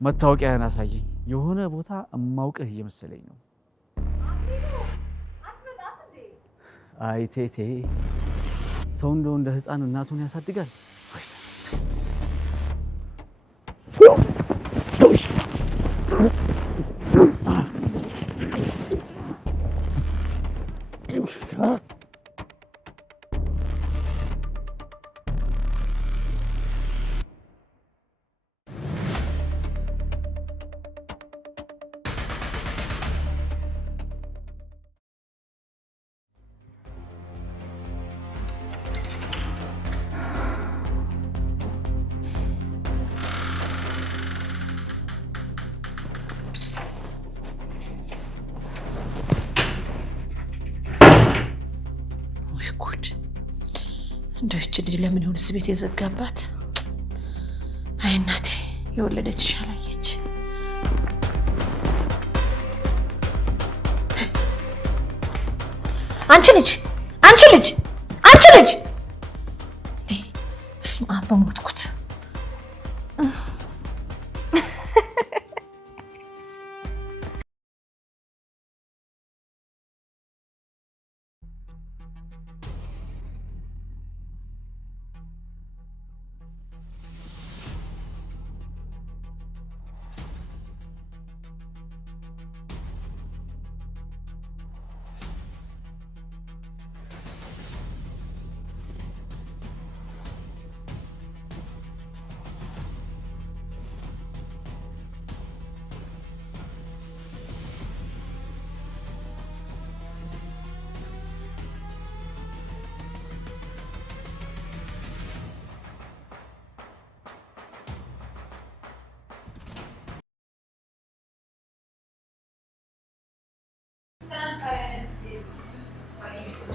መታወቂያን አሳየኝ የሆነ ቦታ እማውቅህ እየመሰለኝ ነው አይ ቴቴ ሰው እንደ ህፃን እናቱን ያሳድጋል እንደው እቺ ልጅ ለምን ይሁን ስቤት የዘጋባት አይ እናቴ የወለደች ሻላየች አንቺ ልጅ እስማ በሞትኩት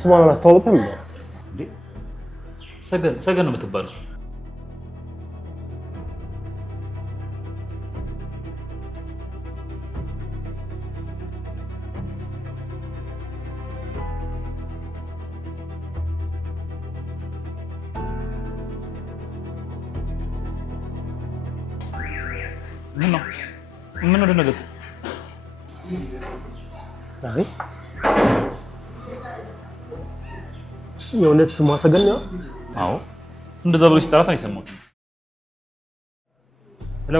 ስሟን አላስተዋወቅም እንዴ? ሰገን ነው የምትባለው። ምን ነው ደነገጥ? አይ የእውነት ስሟ ሰገን ነው? አዎ እንደዛ ብሎ ሲጠራት ነው የሰማሁት። ሄሎ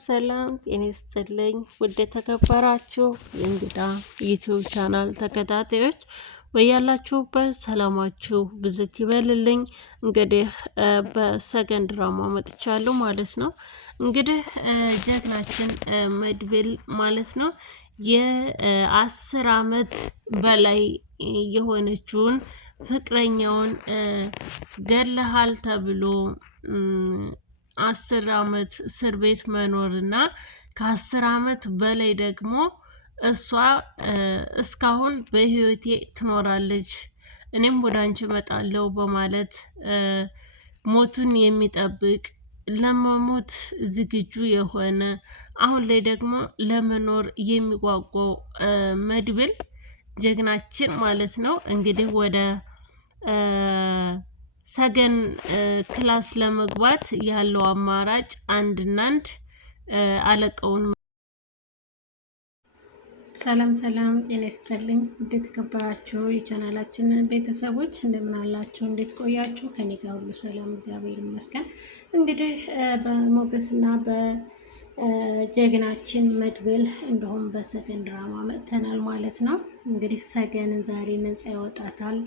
ሰላም ጤና ይስጥልኝ ውድ የተከበራችሁ የእንግዳ ዩቲዩብ ቻናል ተከታታዮች ወያላችሁበት ሰላማችሁ ብዝት ይበልልኝ። እንግዲህ በሰገን ድራማ መጥቻለሁ ማለት ነው። እንግዲህ ጀግናችን መድብል ማለት ነው የ10 ዓመት በላይ የሆነችውን ፍቅረኛውን ገለሃል ተብሎ 10 ዓመት እስር ቤት መኖርና ከ10 ዓመት በላይ ደግሞ እሷ እስካሁን በህይወቴ ትኖራለች እኔም ወደ አንቺ እመጣለሁ በማለት ሞቱን የሚጠብቅ ለመሞት ዝግጁ የሆነ አሁን ላይ ደግሞ ለመኖር የሚጓጓው መድብል ጀግናችን ማለት ነው። እንግዲህ ወደ ሰገን ክላስ ለመግባት ያለው አማራጭ አንድና አንድ አለቀውን። ሰላም ጤና ይስጥልኝ ውድ የተከበራችሁ የቻናላችን ቤተሰቦች እንደምን አላችሁ? እንዴት ቆያችሁ? ከኔ ጋር ሁሉ ሰላም እግዚአብሔር ይመስገን። እንግዲህ በሞገስና በጀግናችን መድብል እንደውም በሰገን ድራማ መጥተናል ማለት ነው። እንግዲህ ሰገንን ዛሬ ነፃ ያወጣታል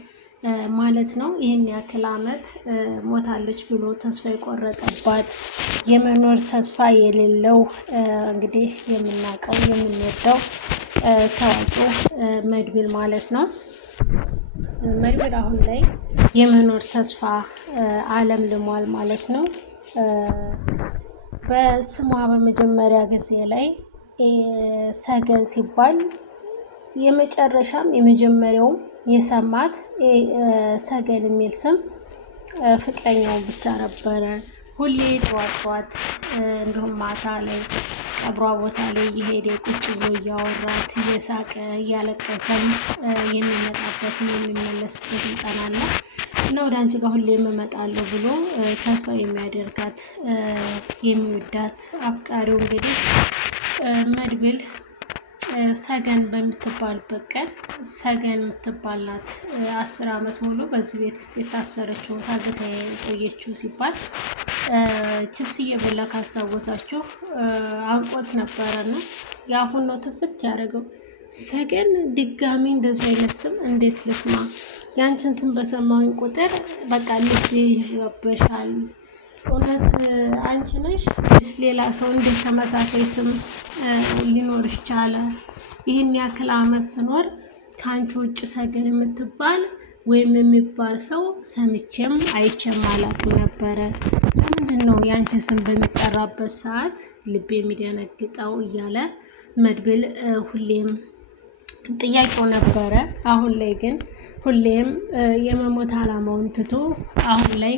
ማለት ነው። ይህን ያክል ዓመት ሞታለች ብሎ ተስፋ የቆረጠባት የመኖር ተስፋ የሌለው እንግዲህ የምናውቀው የምንወደው ታዋቂው መድብል ማለት ነው። መድብል አሁን ላይ የመኖር ተስፋ አለም ልሟል ማለት ነው። በስሟ በመጀመሪያ ጊዜ ላይ ሰገን ሲባል የመጨረሻም የመጀመሪያውም የሰማት ሰገን የሚል ስም ፍቅረኛው ብቻ ነበረ። ሁሌ ጠዋት እንዲሁም ማታ ላይ ቀብሯ ቦታ ላይ እየሄደ ቁጭ ብሎ እያወራት እየሳቀ እያለቀሰም የሚመጣበትን የሚመለስበትን ቀን አለ እና ወደ አንቺ ጋር ሁሌ እመጣለሁ ብሎ ተስፋ የሚያደርጋት የሚወዳት አፍቃሪው እንግዲህ መድብል ሰገን በምትባልበት ቀን ሰገን የምትባል ናት 10 ዓመት ሙሉ በዚህ ቤት ውስጥ የታሰረችው ታግታ የቆየችው ሲባል ቺፕስ እየበላ ካስታወሳችሁ አንቆት ነበረና የአፉን ነው ትፍት ያደረገው። ሰገን ድጋሚ እንደዚህ አይነት ስም እንዴት ልስማ? ያንቺን ስም በሰማሁኝ ቁጥር በቃ ልቤ ይረበሻል። እውነት አንቺ ነሽ ወይስ ሌላ ሰው? እንዴት ተመሳሳይ ስም ሊኖርሽ ቻለ? ይህን ያክል ዓመት ስኖር ከአንቺ ውጭ ሰገን የምትባል ወይም የሚባል ሰው ሰምቼም አይቼም አላውቅም ነበረ። ለምንድን ነው ያንቺ ስም በሚጠራበት ሰዓት ልቤ የሚደነግጠው? እያለ መድብል ሁሌም ጥያቄው ነበረ። አሁን ላይ ግን ሁሌም የመሞት ዓላማውን ትቶ አሁን ላይ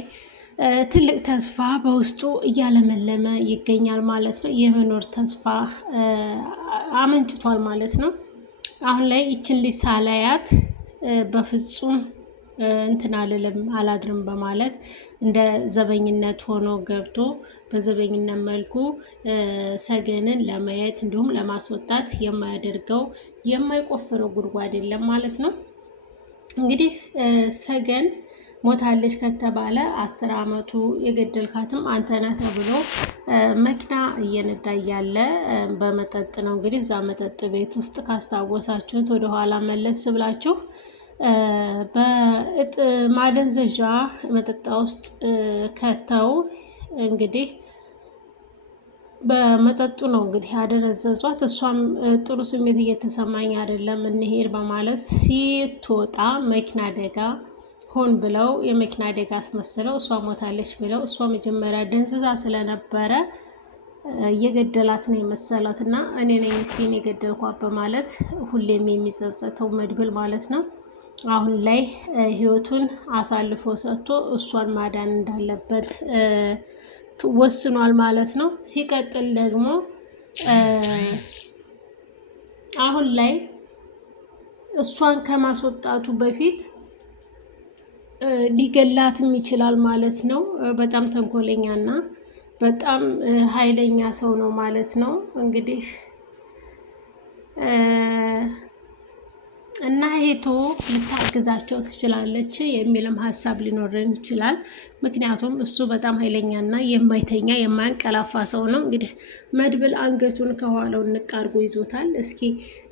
ትልቅ ተስፋ በውስጡ እያለመለመ ይገኛል ማለት ነው። የመኖር ተስፋ አመንጭቷል ማለት ነው። አሁን ላይ ይችን ልጅ ሳላያት በፍጹም እንትን አልልም አላድርም በማለት እንደ ዘበኝነት ሆኖ ገብቶ በዘበኝነት መልኩ ሰገንን ለማየት እንዲሁም ለማስወጣት የማያደርገው የማይቆፍረው ጉድጓድ የለም ማለት ነው። እንግዲህ ሰገን ሞታለች ከተባለ 10 ዓመቱ የገደልካትም አንተ ነህ ተብሎ መኪና እየነዳ እያለ በመጠጥ ነው እንግዲህ እዛ መጠጥ ቤት ውስጥ ካስታወሳችሁት ወደኋላ መለስ ብላችሁ በእጥ ማደንዘዣ መጠጣ ውስጥ ከተው እንግዲህ በመጠጡ ነው እንግዲህ ያደነዘዟት። እሷም ጥሩ ስሜት እየተሰማኝ አይደለም እንሄድ በማለት ሲትወጣ መኪና አደጋ ሆን ብለው የመኪና አደጋ አስመስለው እሷ ሞታለች ብለው እሷ መጀመሪያ ደንዝዛ ስለነበረ እየገደላት ነው የመሰላት እና እኔ ነኝ ሚስቴን የገደልኳት በማለት ሁሌም የሚጸጸተው መድብል ማለት ነው። አሁን ላይ ህይወቱን አሳልፎ ሰጥቶ እሷን ማዳን እንዳለበት ወስኗል ማለት ነው። ሲቀጥል ደግሞ አሁን ላይ እሷን ከማስወጣቱ በፊት ሊገላትም ይችላል ማለት ነው። በጣም ተንኮለኛና በጣም ኃይለኛ ሰው ነው ማለት ነው። እንግዲህ እና ሄቶ ልታግዛቸው ትችላለች የሚልም ሀሳብ ሊኖረን ይችላል። ምክንያቱም እሱ በጣም ኃይለኛና የማይተኛ የማያንቀላፋ ሰው ነው። እንግዲህ መድብል አንገቱን ከኋላው ንቅ አድርጎ ይዞታል። እስኪ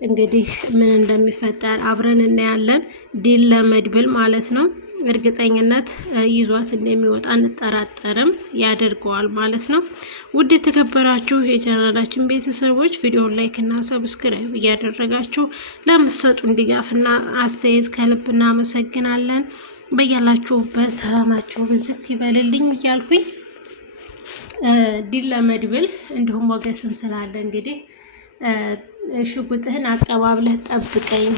እንግዲህ ምን እንደሚፈጠር አብረን እናያለን። ድል ለመድብል ማለት ነው። እርግጠኝነት ይዟት እንደሚወጣ እንጠራጠርም ያደርገዋል ማለት ነው። ውድ የተከበራችሁ የቻናላችን ቤተሰቦች ቪዲዮውን ላይክ እና ሰብስክራይብ እያደረጋችሁ ለምትሰጡን ድጋፍና አስተያየት ከልብ እናመሰግናለን። በያላችሁበት ሰላማችሁ ብዝት ይበልልኝ እያልኩኝ ድል ለመድብል እንዲሁም ሞገስም ስላለ እንግዲህ ሽጉጥህን አቀባብለህ ጠብቀኝ፣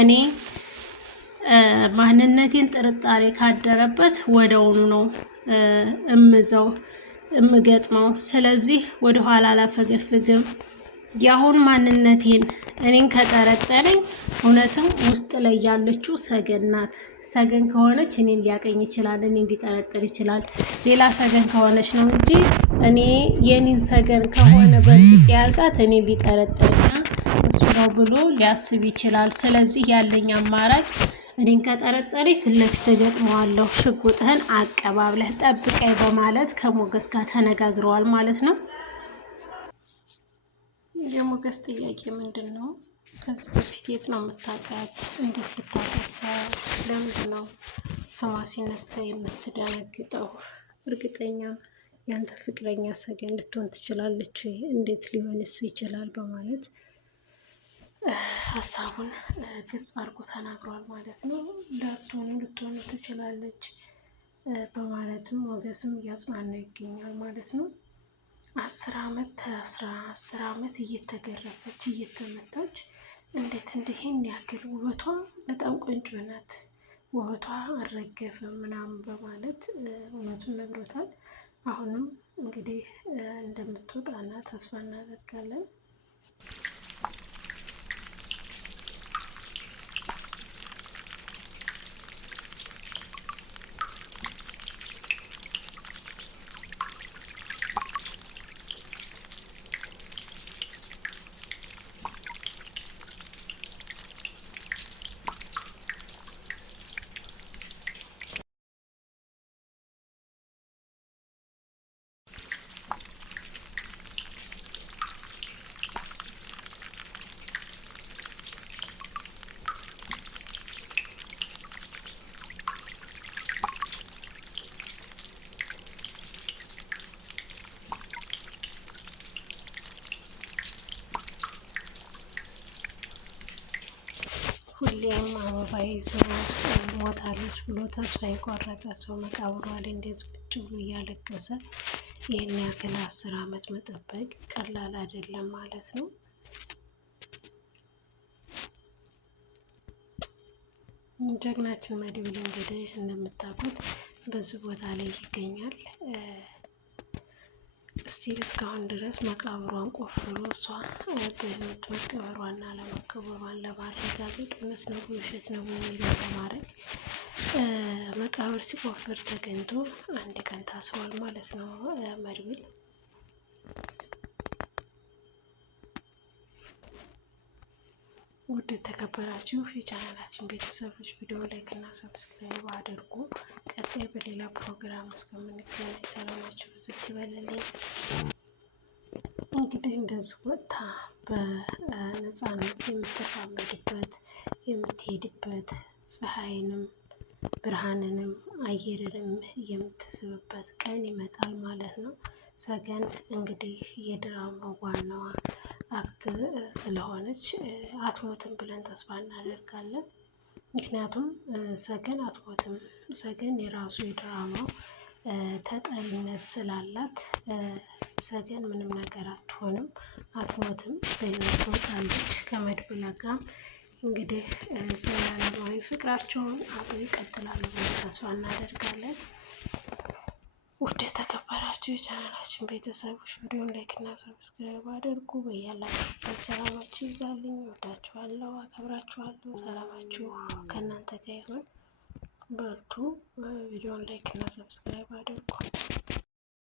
እኔ ማንነቴን ጥርጣሬ ካደረበት ወደውኑ ነው እምገጥመው። ስለዚህ ወደ ኋላ አላፈገፍግም። የአሁን ማንነቴን እኔን ከጠረጠረኝ እውነትም ውስጥ ላይ ያለችው ሰገን ናት። ሰገን ከሆነች እኔን ሊያቀኝ ይችላል፣ እኔን ሊጠረጥር ይችላል። ሌላ ሰገን ከሆነች ነው እንጂ እኔ የኔን ሰገን ከሆነ በእርግጥ ያልቃት እኔን ሊጠረጥርና እሱ ነው ብሎ ሊያስብ ይችላል። ስለዚህ ያለኝ አማራጭ እኔን ከጠረጠሪ ፊት ለፊት እገጥመዋለሁ፣ ሽጉጥህን አቀባብለህ ጠብቀኝ በማለት ከሞገስ ጋር ተነጋግረዋል ማለት ነው። የሞገስ ጥያቄ ምንድን ነው? ከዚህ በፊት የት ነው የምታውቃት? እንዴት ልታቀሳ? ለምንድን ነው ስሟ ሲነሳ የምትደነግጠው? እርግጠኛ ያንተ ፍቅረኛ ሰገን ልትሆን ትችላለች ወይ? እንዴት ሊሆንስ ይችላል? በማለት ሀሳቡን ግልጽ አድርጎ ተናግሯል ማለት ነው። ልትሆን ትችላለች በማለትም ሞገስም እያጽናናው ይገኛል ማለት ነው። 10 ዓመት ታስራ 10 ዓመት እየተገረፈች እየተመታች እንዴት ይሄን ያክል ውበቷ በጣም ቆንጆ ናት፣ ውበቷ አልረገፈም ምናምን በማለት እውነቱን ነግሮታል። አሁንም እንግዲህ እንደምትወጣና ተስፋ እናደርጋለን። ሁሌም አበባ ይዞ ሞታለች ብሎ ተስፋ የቆረጠ ሰው መቃብሯ ላይ እንደዚህ ቁጭ ብሎ እያለቀሰ ይህን ያክል 10 ዓመት መጠበቅ ቀላል አይደለም ማለት ነው። ጀግናችን መድብል እንግዲህ እንደምታውቁት በዚህ ቦታ ላይ ይገኛል። እስካሁን ድረስ መቃብሯን ቆፍሮ እሷ በህይወት መቀበሯና ለመቀበሯን ለማረጋገጥ እውነት ነው ውሸት ነው የሚለው ለማድረግ መቃብር ሲቆፍር ተገኝቶ 1 ቀን ታስሯል ማለት ነው መድብል። ውድ የተከበራችሁ የቻናላችን ቤተሰቦች ቪዲዮ ላይክ እና ሰብስክራይብ አድርጉ። ቀጣይ በሌላ ፕሮግራም እስከምንገናኝ ሰላማችሁ ብዝት ይበልልኝ። እንግዲህ እንደዚህ ወጥታ በነፃነት የምትራመድበት የምትሄድበት ፀሐይንም ብርሃንንም አየርንም የምትስብበት ቀን ይመጣል ማለት ነው። ሰገን እንግዲህ የድራማው ዋናዋ አክት ስለሆነች አትሞትም ብለን ተስፋ እናደርጋለን። ምክንያቱም ሰገን አትሞትም። ሰገን የራሱ የድራማው ተጠሪነት ስላላት ሰገን ምንም ነገር አትሆንም፣ አትሞትም፣ በህይወት ትወጣለች። ከመድብል ጋር እንግዲህ ዘላለማዊ ፍቅራቸውን አብረው ይቀጥላሉ ብለን ተስፋ እናደርጋለን። ውድ የተከበራችሁ የቻናላችን ቤተሰቦች ቪዲዮን ላይክ እና ሰብስክራይብ አድርጉ። በያላችሁበት ሰላማችሁ ይብዛልኝ። ወዳችኋለሁ፣ አከብራችኋለሁ። ሰላማችሁ ከእናንተ ጋር ይሁን። በርቱ። ቪዲዮን ላይክ እና ሰብስክራይብ አድርጉ።